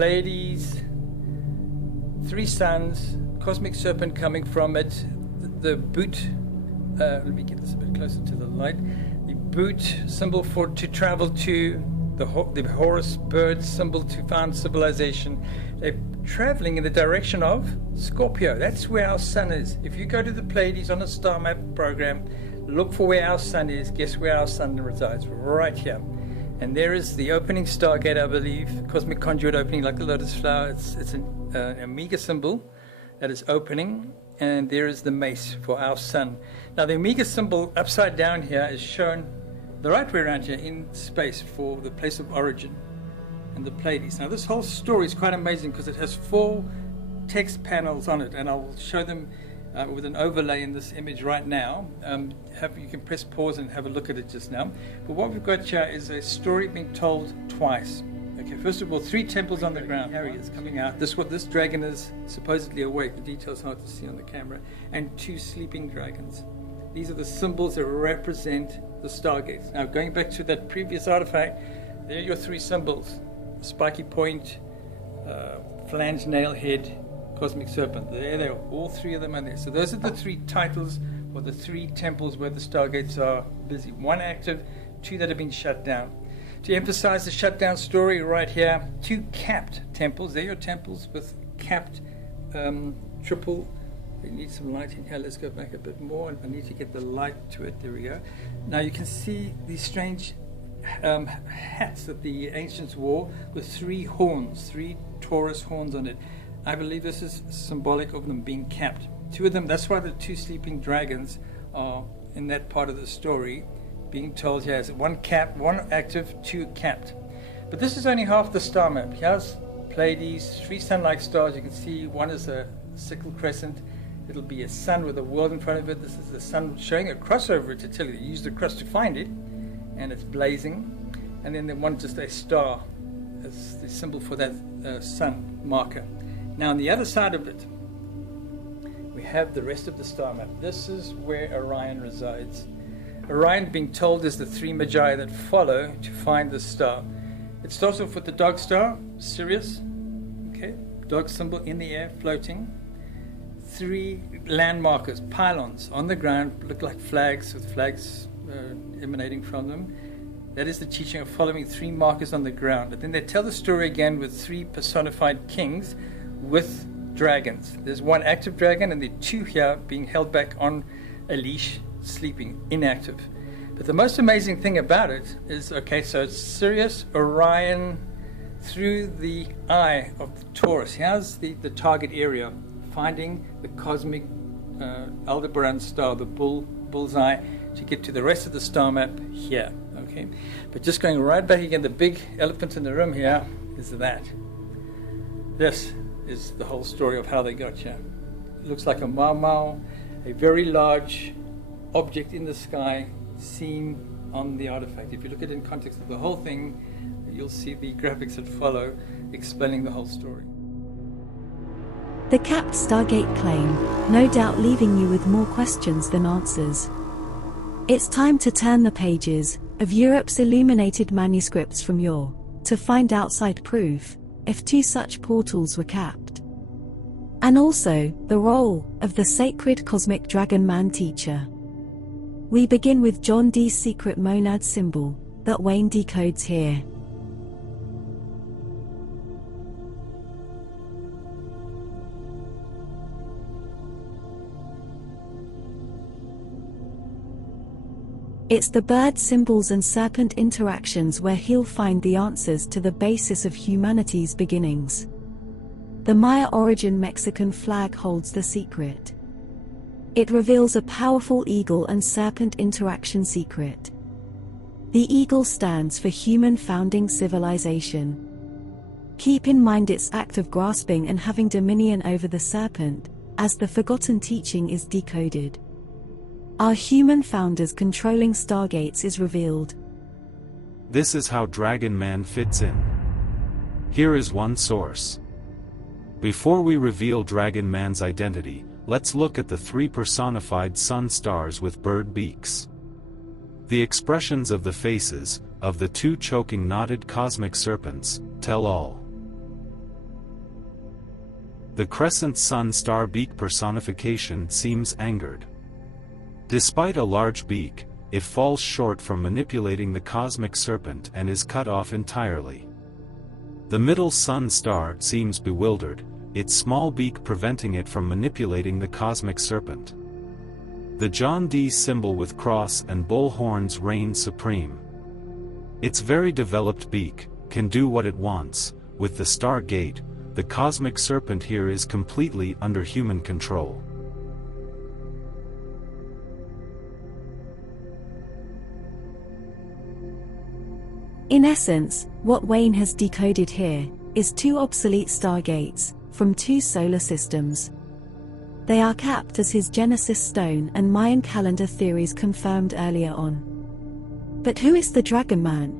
Pleiades, 3 suns, cosmic serpent coming from it, the boot, let me get this a bit closer to the light, the boot symbol for to travel to, the Horus bird symbol to found civilization. They're traveling in the direction of Scorpio. That's where our sun is. If you go to the Pleiades on a star map program, look for where our sun is. Guess where our sun resides? Right here. And there is the opening stargate, I believe, cosmic conduit opening like a lotus flower. It's an omega symbol that is opening, and there is the mace for our sun. Now the omega symbol upside down here is shown the right way around here in space for the place of origin and the Pleiades. Now this whole story is quite amazing because it has 4 text panels on it, and I'll show them with an overlay in this image right now. You can press pause and have a look at it just now. But what we've got here is a story being told twice. Okay, first of all, 3 temples on the ground. Harry is coming out. This dragon is supposedly awake. The details hard to see on the camera. And 2 sleeping dragons. These are the symbols that represent the stargates. Now, going back to that previous artifact, there are your 3 symbols: spiky point, flange nail head, cosmic serpent. There they are. All 3 of them are there. So those are the 3 titles, or the 3 temples where the stargates are busy. 1 active, 2 that have been shut down. To emphasize the shutdown story right here, 2 capped temples. They're your temples with capped triple. We need some light in here. Let's go back a bit more. I need to get the light to it. There we go. Now you can see these strange hats that the ancients wore with 3 horns, 3 Taurus horns on it. I believe this is symbolic of them being capped. 2 of them, that's why the 2 sleeping dragons are in that part of the story, being told here is 1 capped, 1 active, 2 capped. But this is only half the star map. Here's Pleiades, 3 sun-like stars. You can see 1 is a sickle crescent. It'll be a sun with a world in front of it. This is the sun showing a cross over it to tell you. You use the cross to find it, and it's blazing. And then the 1 just a star as the symbol for that sun marker. Now on the other side of it, we have the rest of the star map. This is where Orion resides. Orion, being told, is the 3 magi that follow to find the star. It starts off with the dog star, Sirius. Okay, dog symbol in the air, floating. 3 land markers, pylons on the ground, look like flags with flags emanating from them. That is the teaching of following 3 markers on the ground. But then they tell the story again with 3 personified kings with dragons. There's 1 active dragon and the 2 here being held back on a leash, sleeping, inactive. But the most amazing thing about it is, okay, so it's Sirius, Orion, through the eye of the Taurus. Here's the target area, finding the cosmic Aldebaran star, the bullseye, to get to the rest of the star map here. Okay, but just going right back again, the big elephant in the room here is that. This is the whole story of how they got here. It looks like a mau, a very large object in the sky seen on the artifact. If you look at it in context of the whole thing, you'll see the graphics that follow explaining the whole story. The capped Stargate claim, no doubt leaving you with more questions than answers. It's time to turn the pages of Europe's illuminated manuscripts from yore to find outside proof if 2 such portals were capped. And also, the role of the sacred cosmic dragon man teacher. We begin with John Dee's secret monad symbol that Wayne decodes here. It's the bird symbols and serpent interactions where he'll find the answers to the basis of humanity's beginnings. The Maya origin Mexican flag holds the secret. It reveals a powerful eagle and serpent interaction secret. The eagle stands for human founding civilization. Keep in mind its act of grasping and having dominion over the serpent, as the forgotten teaching is decoded. Our human founders controlling stargates is revealed. This is how Dragon Man fits in. Here is one source. Before we reveal Dragon Man's identity, let's look at the 3 personified sun stars with bird beaks. The expressions of the faces of the 2 choking knotted cosmic serpents tell all. The crescent sun-star beak personification seems angered. Despite a large beak, it falls short from manipulating the cosmic serpent and is cut off entirely. The middle sun star seems bewildered, its small beak preventing it from manipulating the cosmic serpent. The John D symbol with cross and bull horns reigns supreme. Its very developed beak can do what it wants. With the star gate, the cosmic serpent here is completely under human control. In essence, what Wayne has decoded here is two obsolete stargates from two solar systems. They are capped as his Genesis stone and Mayan calendar theories confirmed earlier on. But who is the Dragon Man?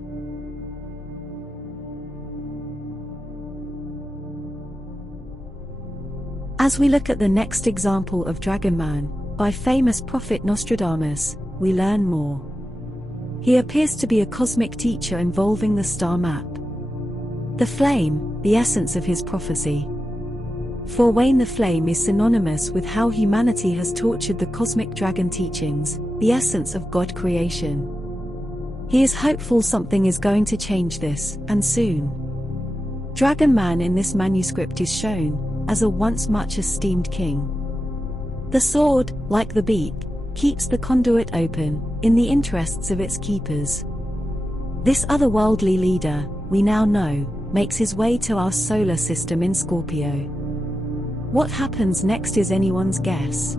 As we look at the next example of Dragon Man, by famous prophet Nostradamus, we learn more. He appears to be a cosmic teacher involving the star map. The flame, the essence of his prophecy. For Wayne, the flame is synonymous with how humanity has tortured the cosmic dragon teachings, the essence of God creation. He is hopeful something is going to change this, and soon. Dragon Man in this manuscript is shown as a once much esteemed king. The sword, like the beak, keeps the conduit open, in the interests of its keepers. This otherworldly leader, we now know, makes his way to our solar system in Scorpio. What happens next is anyone's guess.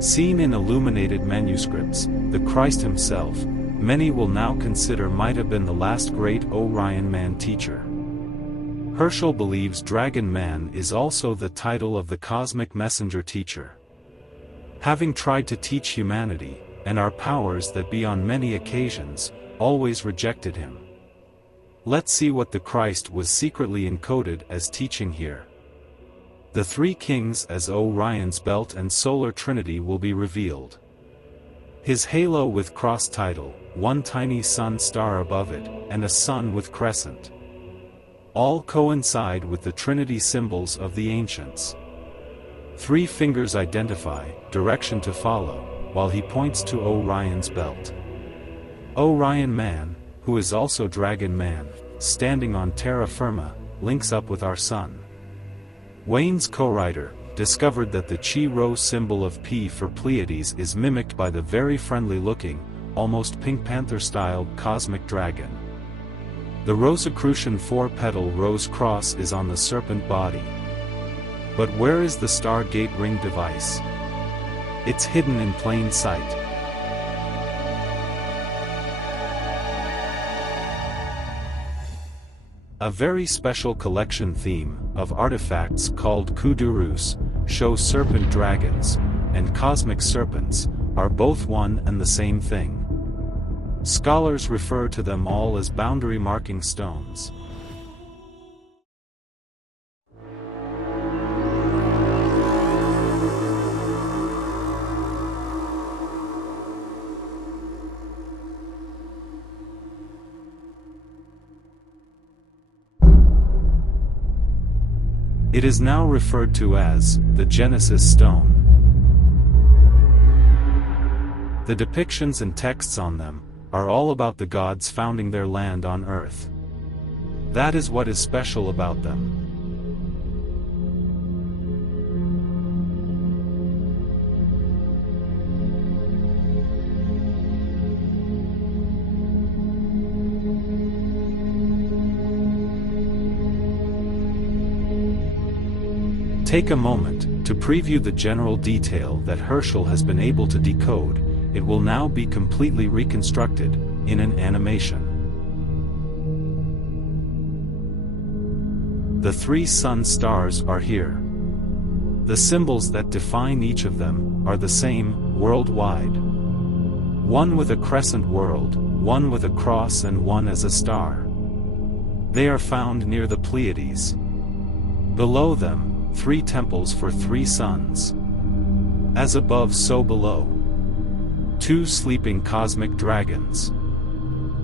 Seen in illuminated manuscripts, the Christ himself, many will now consider might have been the last great Orion man teacher. Herschel believes Dragon Man is also the title of the cosmic messenger teacher. Having tried to teach humanity, and our powers that be on many occasions, always rejected him. Let's see what the Christ was secretly encoded as teaching here. The three kings as Orion's belt and solar trinity will be revealed. His halo with cross title, one tiny sun star above it, and a sun with crescent. All coincide with the trinity symbols of the ancients. Three fingers identify, direction to follow, while he points to Orion's belt. Orion Man, who is also Dragon Man, standing on terra firma, links up with our sun. Wayne's co-writer discovered that the Chi-Rho symbol of P for Pleiades is mimicked by the very friendly-looking, almost Pink Panther-styled cosmic dragon. The Rosicrucian four-petal rose cross is on the serpent body. But where is the Stargate ring device? It's hidden in plain sight. A very special collection theme of artifacts called Kudurrus shows serpent dragons and cosmic serpents are both one and the same thing. Scholars refer to them all as boundary marking stones. It is now referred to as the Genesis Stone. The depictions and texts on them are all about the gods founding their land on earth. That is what is special about them. Take a moment to preview the general detail that Herschel has been able to decode. It will now be completely reconstructed in an animation. The three sun stars are here. The symbols that define each of them are the same worldwide. One with a crescent world, one with a cross, and one as a star. They are found near the Pleiades. Below them, three temples for three suns. As above so below. 2 sleeping cosmic dragons.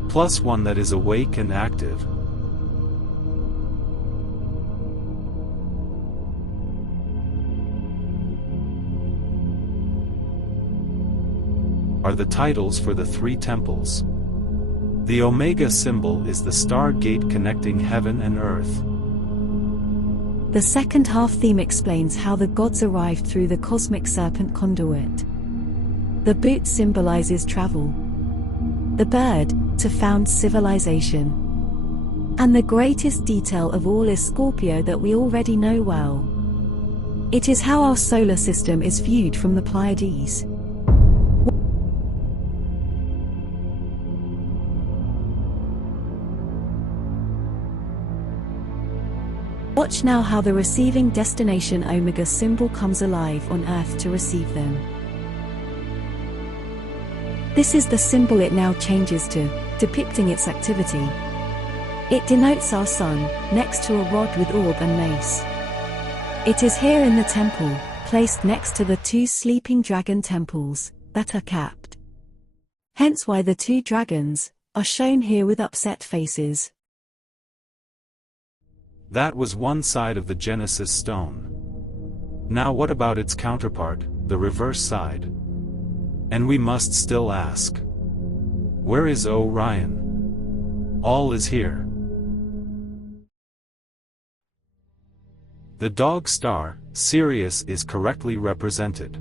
Plus 1 that is awake and active. Are the titles for the 3 temples. The Omega symbol is the star gate connecting heaven and earth. The second half theme explains how the gods arrived through the cosmic serpent conduit. The boot symbolizes travel. The bird, to found civilization. And the greatest detail of all is Scorpio that we already know well. It is how our solar system is viewed from the Pleiades. Watch now how the receiving destination Omega symbol comes alive on Earth to receive them. This is the symbol it now changes to, depicting its activity. It denotes our sun, next to a rod with orb and mace. It is here in the temple, placed next to the 2 sleeping dragon temples, that are capped. Hence why the 2 dragons are shown here with upset faces. That was one side of the Genesis stone. Now what about its counterpart, the reverse side? And we must still ask. Where is Orion? All is here. The dog star, Sirius, is correctly represented.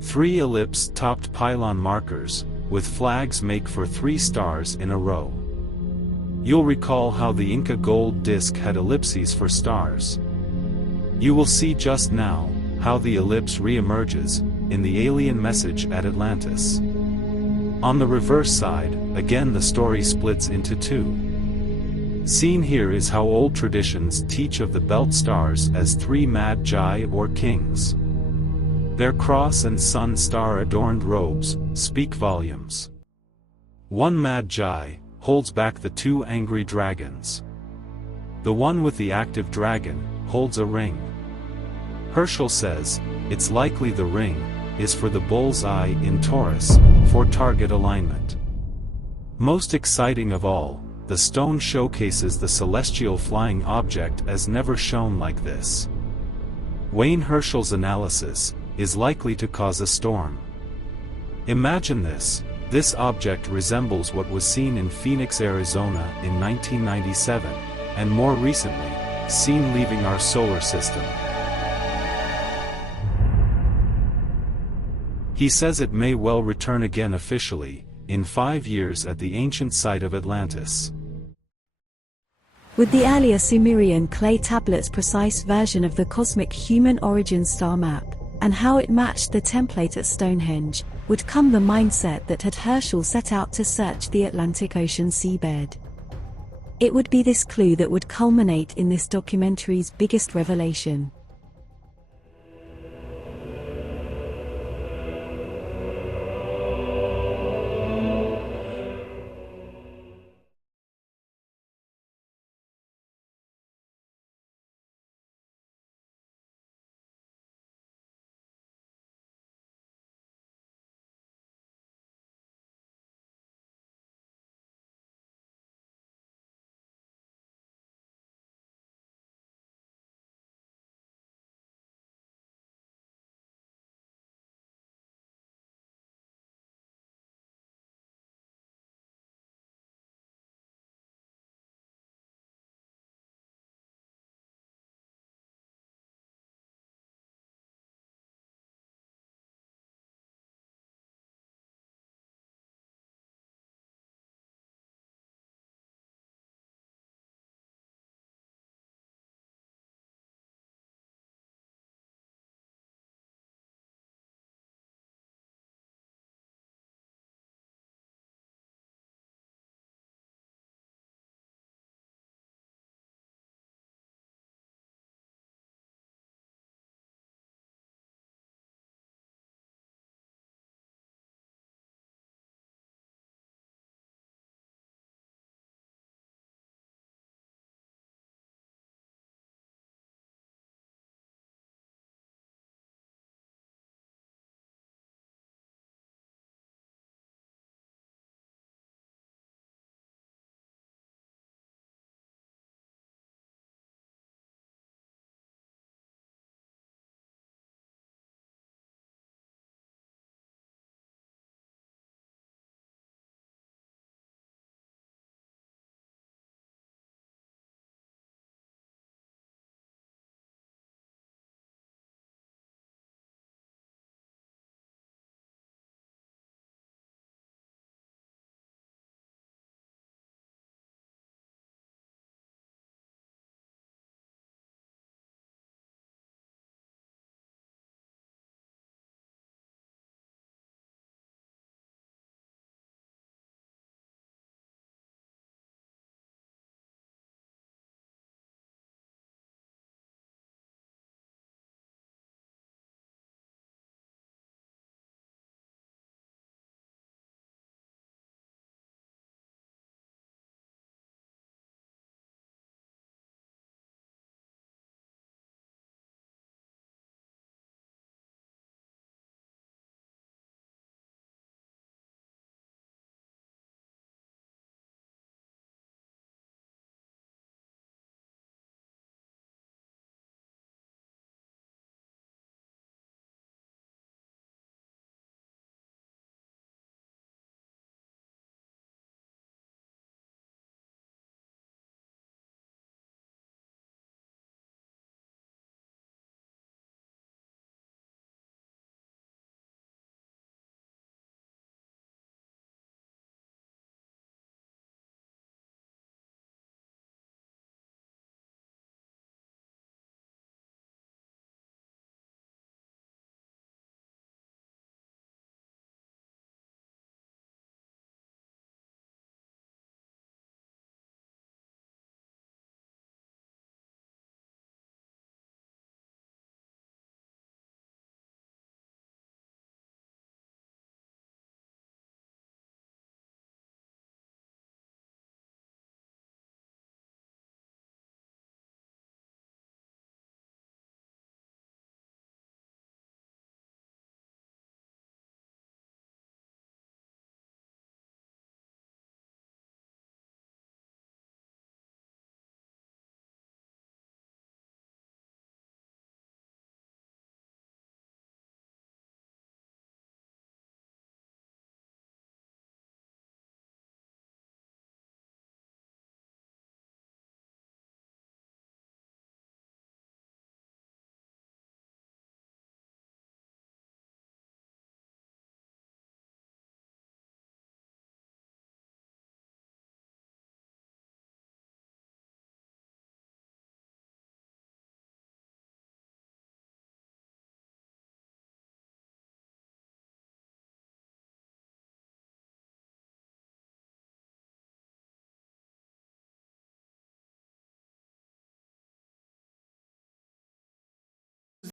3 ellipse-topped pylon markers, with flags make for 3 stars in a row. You'll recall how the Inca gold disc had ellipses for stars. You will see just now how the ellipse re-emerges in the alien message at Atlantis. On the reverse side, again the story splits into 2. Seen here is how old traditions teach of the belt stars as 3 magi or kings. Their cross and sun star adorned robes speak volumes. 1 magi holds back the 2 angry dragons. The one with the active dragon holds a ring. Herschel says, it's likely the ring is for the bull's eye in Taurus, for target alignment. Most exciting of all, the stone showcases the celestial flying object as never shown like this. Wayne Herschel's analysis is likely to cause a storm. Imagine this. This object resembles what was seen in Phoenix, Arizona in 1997, and more recently, seen leaving our solar system. He says it may well return again officially, in 5 years at the ancient site of Atlantis. With the earlier Sumerian clay tablets' precise version of the cosmic human origin star map, and how it matched the template at Stonehenge, would come the mindset that had Herschel set out to search the Atlantic Ocean seabed. It would be this clue that would culminate in this documentary's biggest revelation.